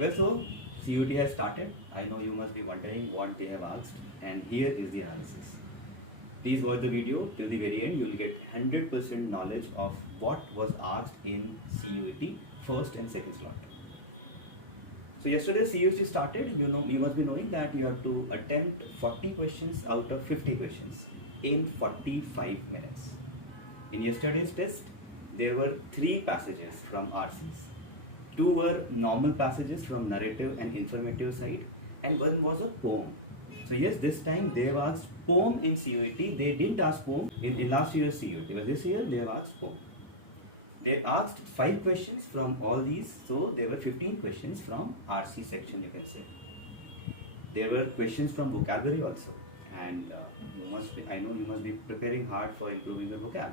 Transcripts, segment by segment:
Well, so CUT has started. I know you must be wondering what they have asked, and here is the analysis. Please watch the video till the very end. You will get 100% knowledge of what was asked in CUT first and second slot. So yesterday CUT started. You must be knowing that you have to attempt 40 questions out of 50 questions in 45 minutes. In yesterday's test, there were 3 passages from RCs. 2 were normal passages from narrative and informative side, and 1 was a poem. So yes, this time they have asked poem in CUT. They didn't ask poem in last year's CUT, but this year they have asked poem. They asked 5 questions from all these, so there were 15 questions from RC section, you can say. There were questions from vocabulary also, and I know you must be preparing hard for improving your vocab.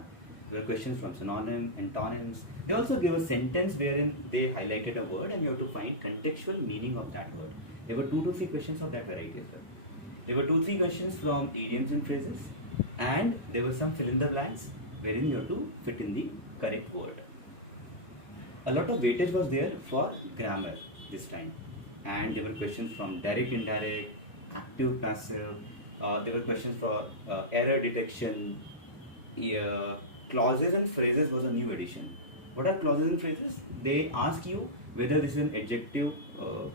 There were questions from synonym, antonyms. They also give a sentence wherein they highlighted a word and you have to find contextual meaning of that word. There were 2 to 3 questions of that variety as well. There were 2-3 questions from idioms and phrases, and there were some fill in the blanks wherein you have to fit in the correct word. A lot of weightage was there for grammar this time, and there were questions from direct, indirect, active, passive. There were questions for error detection. Clauses and phrases was a new addition. What are clauses and phrases? They ask you whether this is an adjective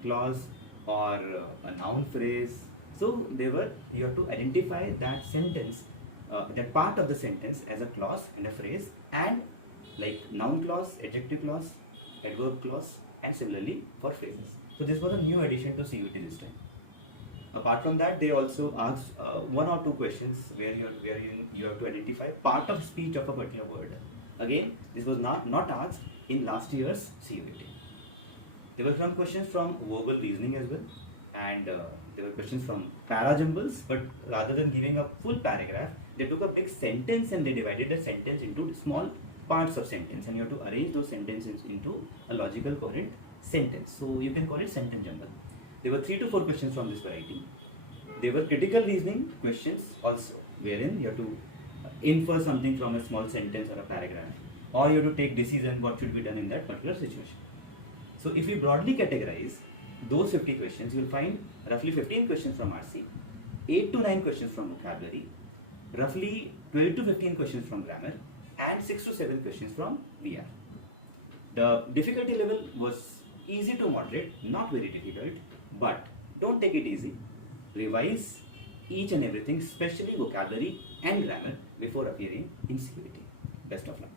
clause or a noun phrase. So you have to identify that sentence, that part of the sentence as a clause and a phrase, and like noun clause, adjective clause, adverb clause, and similarly for phrases. So this was a new addition to CUT this time. Apart from that, they also asked 1 or 2 questions where you have to identify part of speech of a particular word. Again, this was not asked in last year's CUT. There were some questions from verbal reasoning as well, and there were questions from para-jumbles, but rather than giving a full paragraph, they took a big sentence and they divided the sentence into small parts of sentence, and you have to arrange those sentences into a logical coherent sentence. So you can call it sentence jumble. There were 3 to 4 questions from this variety. There were critical reasoning questions also, wherein you have to infer something from a small sentence or a paragraph, or you have to take decision what should be done in that particular situation. So if we broadly categorize those 50 questions, you will find roughly 15 questions from RC, 8 to 9 questions from vocabulary, roughly 12 to 15 questions from grammar, and 6 to 7 questions from VR. The difficulty level was easy to moderate, not very difficult, but don't take it easy. Revise each and everything, especially vocabulary and grammar, before appearing in CUT. Best of luck.